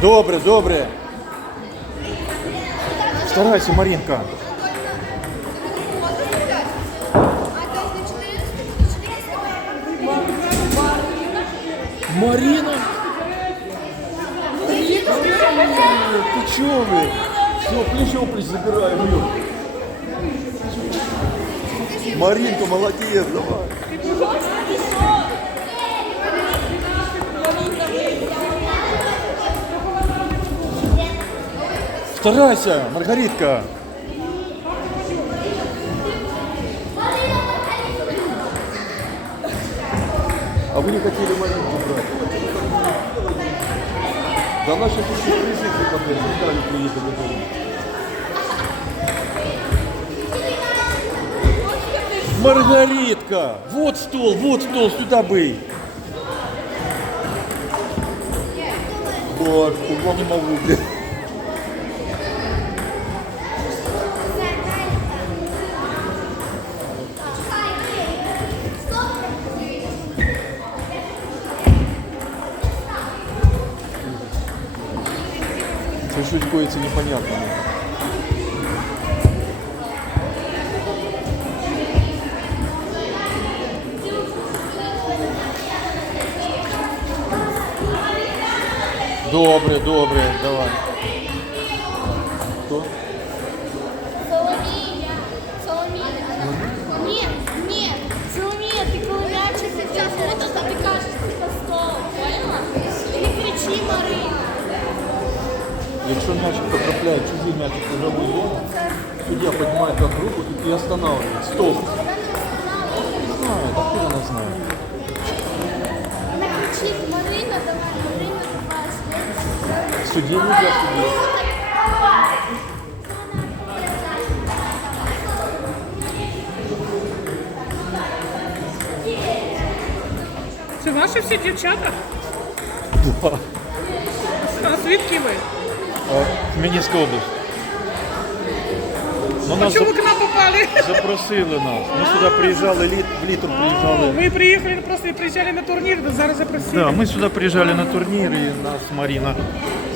Добре, добре. Старайся, Марінка. Марина! Ты чё вы? Все, плечо плечо забираем ее. Маринка, молодец, давай. Старайся, Маргаритка. А вы не хотели Маринку брать? Да она сейчас еще сюрпризы приготовит. Виталий приедет домой. Маргаритка! Вот стол, вот стол, сюда бы. Вот, я не могу, блин. Щось коїться непонятно. Добре, добре, давай. Якщо м'ячик потрапляє, чужий м'ячик в игровую зону, судья поднимает как руку и останавливает. Стоп. Знает, откуда она знает? Вона кричить, Марина, давай, Марина, давай. Судьи нельзя судить. Це ваші всі дівчата? А звідки ви? Хмельницька область. Ну, А нас чому ви к нам попали? запросили нас. Ми сюди приїжджали, літ, літом А, приїжджали. Ви приїхали просто приїжджали на турнір, да зараз запросили. Да, ми сюди приїжджали на турнір, і нас Маріна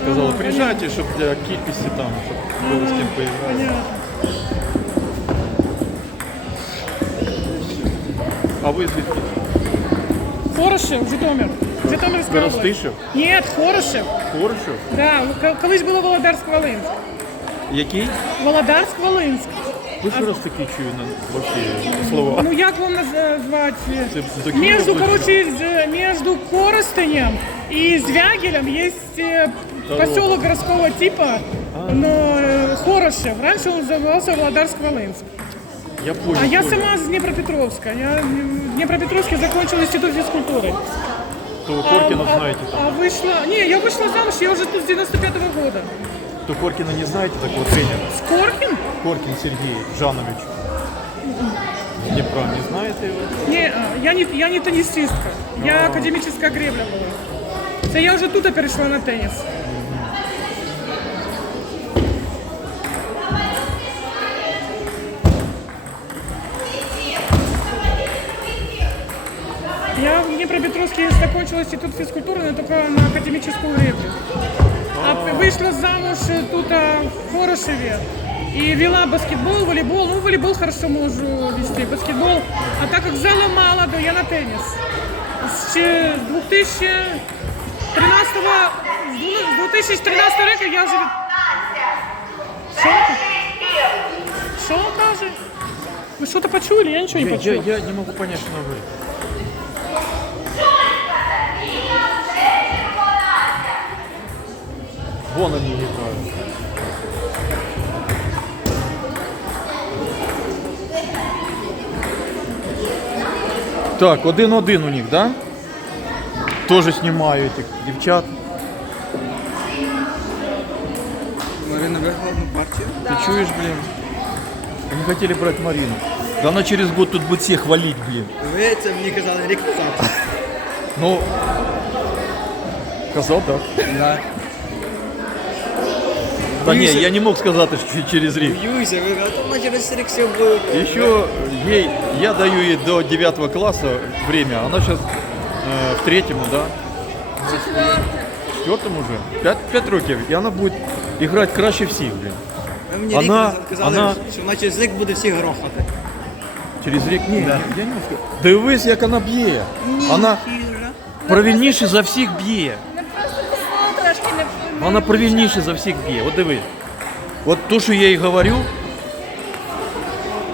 сказала, приїжджайте, щоб для кількості там, щоб було з ким поіграти. Понятно. А ви звідки? Хорошев, Житомир. Житомирська область. Коростишев? Ні, Хорошев. Хорошо. Да, к- колись було Володарськ-Волинськ. Який? Володарськ-Волинськ. Ви що раз такі чую на вообще слова? Ну як вам назвати? Це до Києва Между, ближче? короче, з- между Коростенем и Звягелем есть э, Дорога. поселок городского типа, но э, Хорошев. Раньше он назывался Володарск-Волынск. Я понял. А я понял. сама с Днепропетровска. Я в Днепропетровске закончила институт физкультуры. То Коркина а, знаете а, там. а вышла... Не, я вышла замуж, я уже тут с 95-го года. То Коркина не знаете, такого тренера? Скоркин? Коркин Сергей Жанович. С Днепра, не знаете его? Не, а, я не, я не теннисистка. Я академическая гребля была. Це я вже тут перейшла на теніс. Днепропетровске закончила институт физкультуры, но только на академическую греблю. А вышла замуж тут а, в Хорошеве и вела баскетбол, волейбол. Ну, волейбол хорошо могу вести, баскетбол. А так как зала мало, то я на теннис. С че- 2013 з 2013 року я вже... Що? Що каже? Ви що-то почули? Я нічого не почула. я, я не могу понять, что она Вон они играют. Так, один-один у них, да? Тоже снимаю этих девчат. Марина виграла одну партію. Ты чуешь, блин? Они хотели брать Марину. Да она через год тут будет всех валить, блин. Ви це мені казали рік назад. Ну, казал так. Да. Да не, Боюсь, я не мог сказать, что через рік. Б'юся, ви а то вона через рік все буде. Еще ей, я даю ей до 9 класса время, она сейчас в третьем, да? четвертому вже. П'ять, п'ять років. І вона буде грати краще всіх, блін. А Мені Вона- рік казали, вона- що вона через рік буде всіх грохати. Через рік ні, я не можу. Дивись, як вона б'є. Вона Хіра. провільніше за всіх б'є. Вона провільніше за всіх б'є. От диви. От то, що я їй говорю,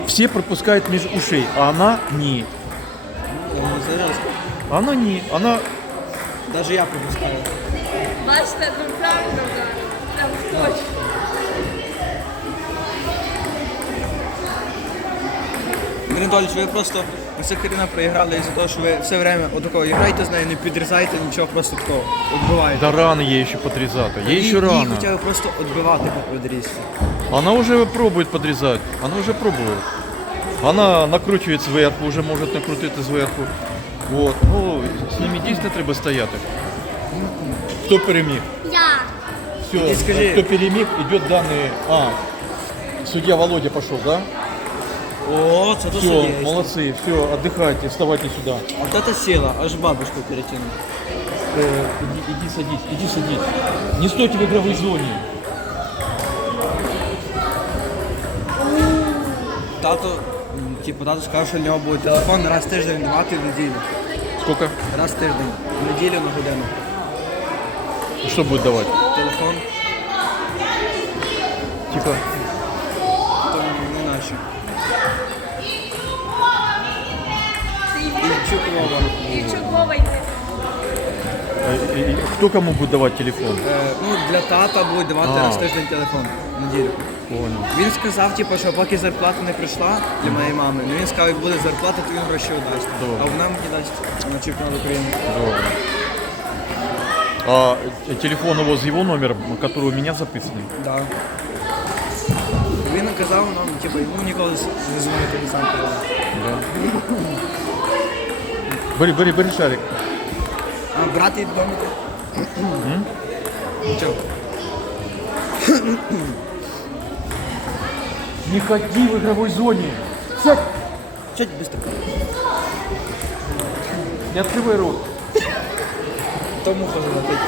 всі пропускають між ушей, а вона ні. Ну, серйозно. А Вона ні. Вона Навіть я пропускаю. Бачите, ну правильно, Анатолійович, ви просто оце Каріна проіграли із-за того, що ви все время отакого граєте з нею, не підрізаєте нічого, просто такого відбиваєте. да рано їй ще подрізати. Їй ще Їй рано. хоча б просто відбивати по підрізці. Она уже пробует подрезать. Она уже пробует. Она накручує зверху, уже може накрутити зверху. Вот. Ну, з ними дійсно треба стояти. Хто переміг? Я. Все, скажи- хто переміг, йде даний. А, судья Володя пошел, да? О, це Все, суддя. молодцы, все, отдыхайте, вставайте сюда. От це сила, аж бабушку перетягнув. Э, иди, иди садись, иди садись. Не стойте в игровой зоне. Тато, м, типу, тато сказав, що в нього буде телефон раз в тиждень давати в неділю. Сколько? Раз в тиждень. В неділю на годину. Что будет давать? Телефон, Тихо. І Чукова. І чудово йти. Э, и- и Кто кому будет давать телефон? Е, ну, для тата будуть давати А. раз в тиждень телефон. в Неділю. Понял. Він сказав, типу, що поки зарплата не прийшла для моєї мами, ну він сказав, як буде зарплата, то він гроші дасть. Добре. А вона мені дасть на чемпіонат України. Добре. А э, телефон его с его номером, который у меня записанный. Да. Він казав, ну, типу, йому ніколи не дзвонити не сам казав. Бери, бери, бери шарик. А брати вдома? Чого? Не ходи в игровой зоне. Сядь. Чуть быстро. Не открывай рот. Тому позалатить.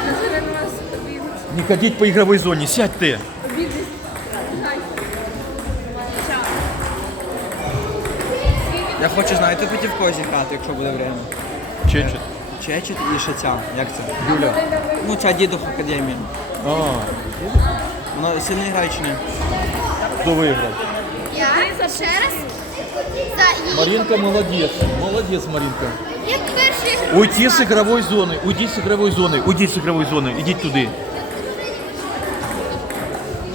Не ходить по игровой зоне. Сядь ты. Я хочу, знаєте, піти в когось грати, якщо буде время. Чечет. Чечет і ще ця. Як це? Юля. Ну, ця дідух академія. А, Вона сильно грає чи ні? кто выиграл? Я ще раз. За її. Маринка молодец. Молодец, Маринка. Як перший. Уйти с игровой зоны. Уйди с игровой зоны. Уйди с игровой зоны. Иди туды.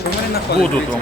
Що Марина ходить? Будут вам.